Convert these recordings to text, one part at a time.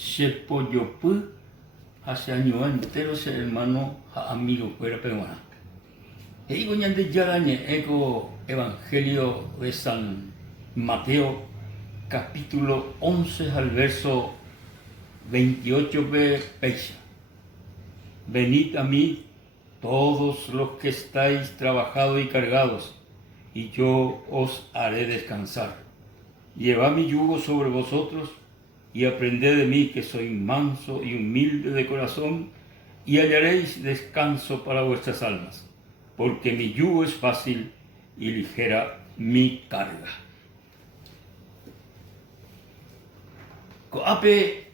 Shepoyopú, hace años enteros hermano amigo fuera peruana. E digo ñande yarañe ego Evangelio de San Mateo, capítulo 11 al verso 28 de Pecha. Venid a mí todos los que estáis trabajados y cargados, y yo os haré descansar. Llevad mi yugo sobre vosotros y aprended de mí, que soy manso y humilde de corazón, y hallaréis descanso para vuestras almas, porque mi yugo es fácil y ligera mi carga. Coape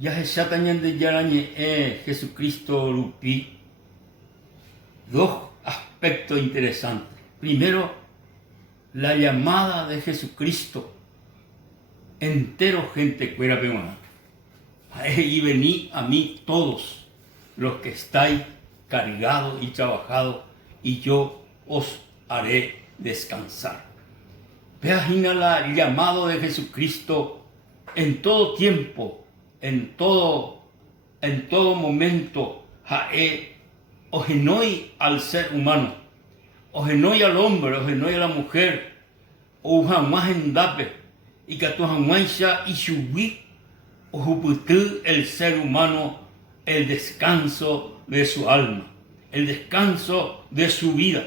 ya se de yarañe Jesucristo lupi dos aspectos interesantes. Primero, la llamada de Jesucristo entero gente fuera peruana. Y vení a mí todos los que estáis cargados y trabajados, y yo os haré descansar. Imagina la llamado de Jesucristo en todo tiempo, en todo momento, ojenoi al ser humano, ojenoi al hombre, ojenoi a la mujer, o jamás en dape, y que tu jamás y subí, o juputu el ser humano, el descanso de su alma, el descanso de su vida.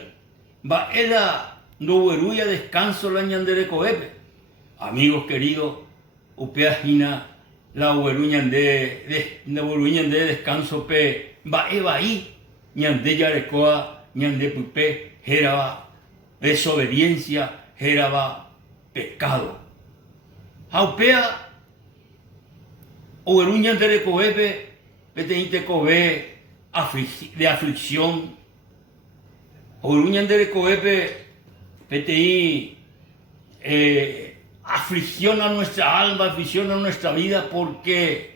Va ela no veruya descanso la ñandere coepe. Amigos queridos, upeajina la veruñan de descanso pe va eva ahí ñande yarecoa ñande pupe geraba desobediencia, geraba pecado. Aupea o veruñan de coepe peteinte cobe de aflicción, o veruñan de coepe petei aflicción a nuestra alma, aflicción a nuestra vida, porque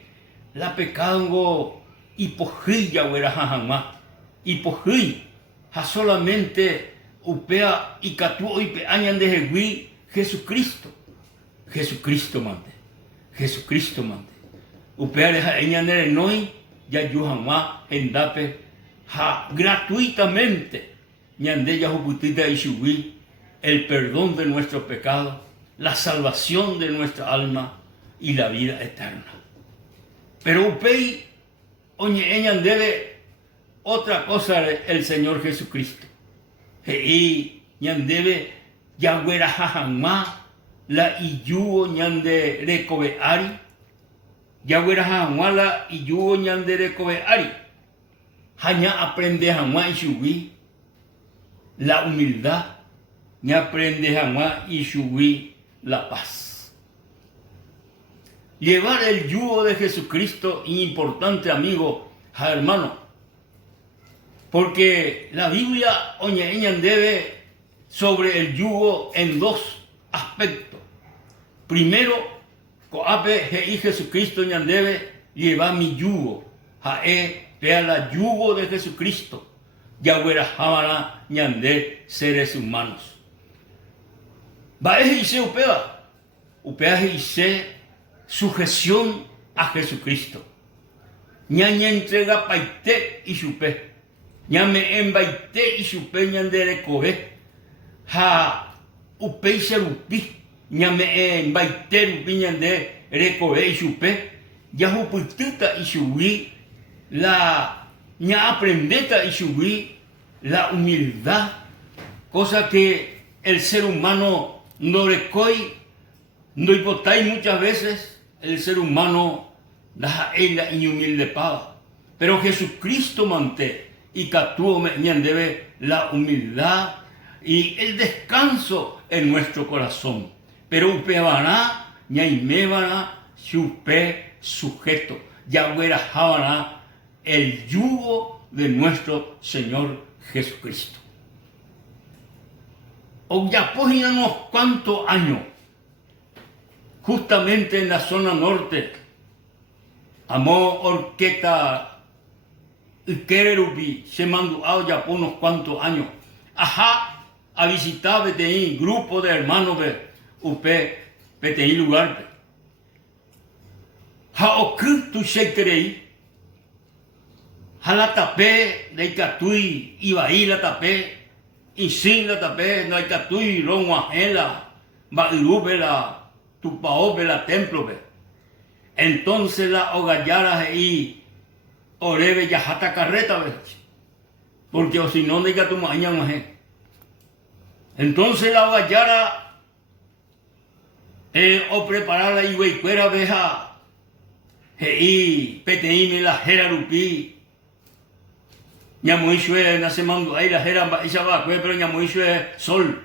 la pecado hipojilla huera jamás, hipojilla ha solamente upea y catuo y peañan de Jehui Jesucristo mante, upea de jaeñan de noi, ya yo jamás endape, ja gratuitamente, ñande ya juputita y shubi, el perdón de nuestros pecados, la salvación de nuestra alma y la vida eterna. Pero upei oñe ñandebe otra cosa el Señor Jesucristo. Y ñandebe yagüera jajamá la iyuo ñande recobe ari, yagüera jajamá la iyuo ñande recobe ari. Jaña aprende jamás y subí la humildad, ña aprende jamás y subí la paz. Llevar el yugo de Jesucristo es importante, amigo, hermano, porque la Biblia debe sobre el yugo en dos aspectos. Primero, coape y Jesucristo debe llevar mi yugo, vea la yugo de Jesucristo, yagüera jamana ñande seres humanos. Baeje y se upea y se sujeción a Jesucristo. Ñaña entrega paite y chupe. Ñame embaite y chupe ñandere cobe. Ja upe y se rupi. Ñame embaite rupi ñande recobe y chupe. Ya juputita y subí la ña aprendeta y subí la humildad. Cosa que el ser humano no recoy, no hipotáis muchas veces, el ser humano da ella inhumilde pava. Pero Jesucristo mante y catuo me debe la humildad y el descanso en nuestro corazón. Pero upevará, ñaimevara, chupe sujeto, yagüera javara, el yugo de nuestro Señor Jesucristo. O ya pues unos cuantos años, justamente en la zona norte, amó orqueta y querubi se mandó ya por unos cuantos años, a visitar un grupo de hermanos de UP, lugar. Haoku tu shekerei. Hala tape, deikatui, ibai la tape, isin la tape, no aikatui, ronguajela, bairubela, tupaobela, templo. Entonces la ogayara y orebe ya hata carreta, porque o si no, diga tu maña maje. Entonces la ogayara o preparar la iguaycuera veja y peteime la jerarupi. Ñamoishue na semando ahí la jera esa va pero ñamoishue sol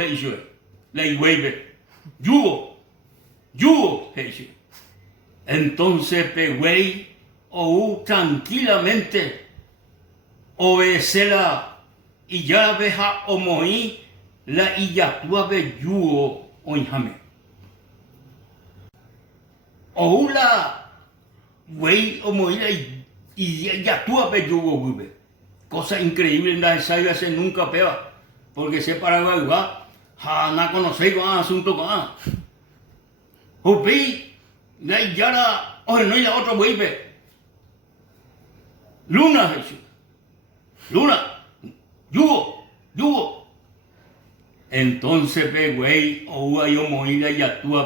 heishue la iguaybe yugo heishue. Entonces pegüey o tranquilamente obedecela y ya veja o moí la iyatua be yugo o injame o la güey o moí la y ya tú apellugo, güey. Cosa increíble en la ensayos se nunca pega. Porque se para va, no conoce con asunto con Upi, la yara, oye, no hay la otra güey, Luna, Jesús. Luna, yugo. Entonces, güey, o yo moída ya tú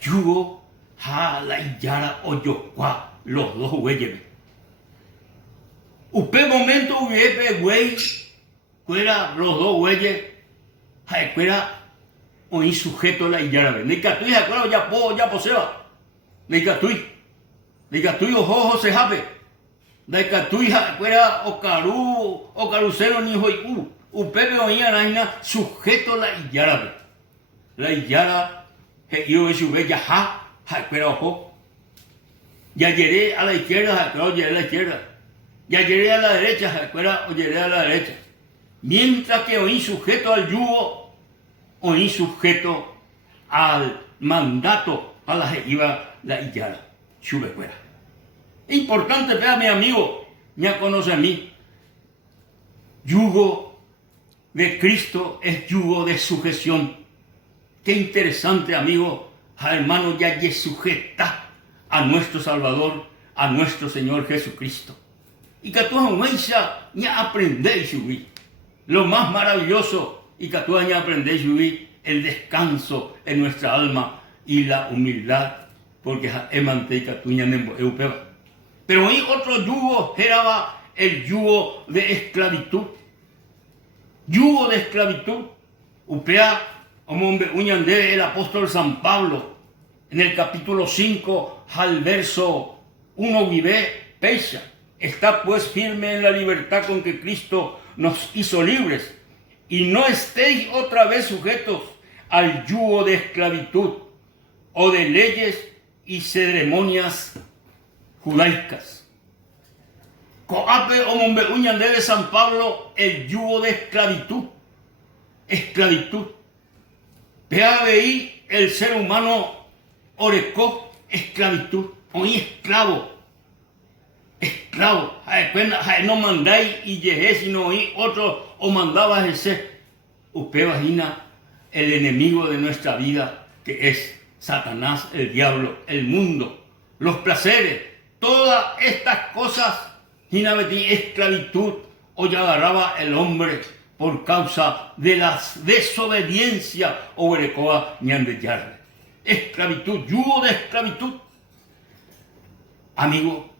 yugo, la yara o yo, los dos güeyes. Usted momento hubiese güey, fuera los dos güeyes, fuera un sujeto la llave. Ni catui, claro, ya poseba. Ni catui, ojo se jape. Ni catui, fuera o carucero ni hoy. Usted me oía la sujeto la llave. La llave, que yo es ya fuera ojo. Ya llegué a la izquierda, claro, llegué a la izquierda. Ya llegué a la derecha, o llegué a la derecha. Mientras que oí sujeto al yugo, oí sujeto al mandato a la que iba la Iyara. Chube fuera. Importante, vea mi amigo, ya conoce a mí. Yugo de Cristo es yugo de sujeción. Qué interesante, amigo, hermano, ya sujeta a nuestro Salvador, a nuestro Señor Jesucristo. Y que tú ya aprendéis subir. Lo más maravilloso, y que tú ya aprendéis subir el descanso en nuestra alma y la humildad, porque pero hay otro yugo, era el yugo de esclavitud. Yugo de esclavitud. Upea, el apóstol San Pablo, en el capítulo 5, al verso 1, vive, pecha. Está pues firme en la libertad con que Cristo nos hizo libres, y no estéis otra vez sujetos al yugo de esclavitud o de leyes y ceremonias judaicas. Coape o mombe de San Pablo el yugo de esclavitud. Vea veí el ser humano orecó esclavitud, oí esclavo. No mandáis y llegué, sino oí otro o mandabas ese. Usted imagina el enemigo de nuestra vida, que es Satanás, el diablo, el mundo, los placeres, todas estas cosas, esclavitud, o ya agarraba el hombre por causa de la desobediencia o berecoa ñandeyarle. Esclavitud, yugo de esclavitud. Amigo,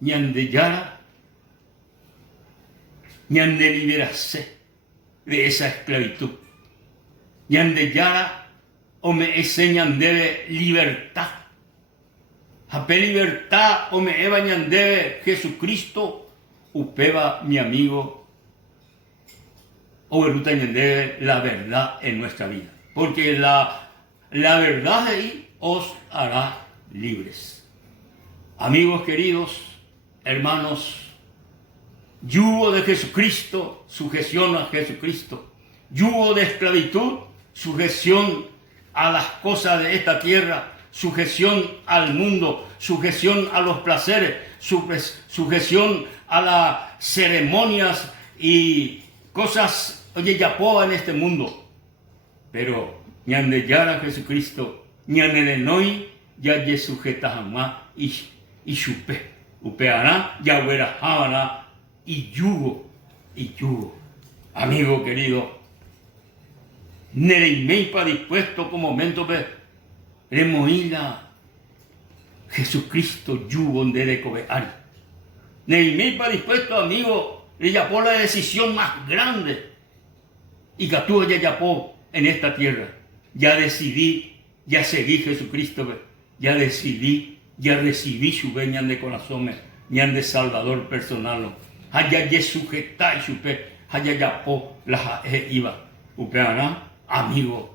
ñandeyara, ñande liberarse de esa esclavitud. Ñandeyara, o me enseñan de libertad. Ape libertad, o me eva ñandebe Jesucristo, upeba mi amigo, o veruta ñandebe la verdad en nuestra vida. Porque la verdad ahí os hará libres. Amigos queridos, hermanos, yugo de Jesucristo, sujeción a Jesucristo. Yugo de esclavitud, sujeción a las cosas de esta tierra, sujeción al mundo, sujeción a los placeres, sujeción a las ceremonias y cosas, yapoa en este mundo. Pero ñande yara Jesucristo, ñande noi ya ye sujeta jamás y chupe. Upeará, ya huera jabana y yugo. Amigo querido, Nereimeipa dispuesto como momento remoíla Jesucristo yugo de cobeari. Nereimeipa dispuesto, amigo, le llamó la decisión más grande y que tú ya llamó en esta tierra. Ya decidí, ya seguí Jesucristo, ya decidí, ya recibí su veña de corazón, ñan de Salvador personal. Haya ye sujeta y supe, haya yapó la iba. Upeana, amigo.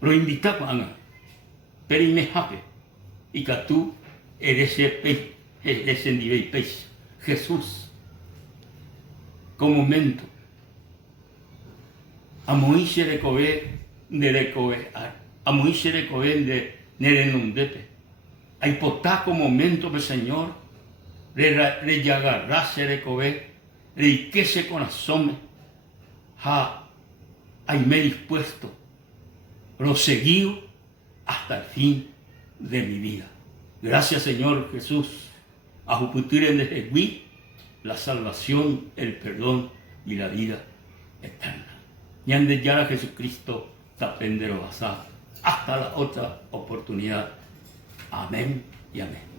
Lo invitaba a pero y me jape. Y que tú eres ese nivel pez. Jesús. Como momento. A Moisés de Kobe, de Kobe, a Moisés de Kobe, de Nerenundepe. Hay potaco momento, pues, Señor, de llagarrase de Kobe, de que se corazón, hay me dispuesto, lo seguido hasta el fin de mi vida. Gracias, Señor Jesús, a Juputir en Jesús, la salvación, el perdón y la vida eterna. Y han de llegar a Jesucristo, tapendero basá. Hasta la otra oportunidad. Amén y amén.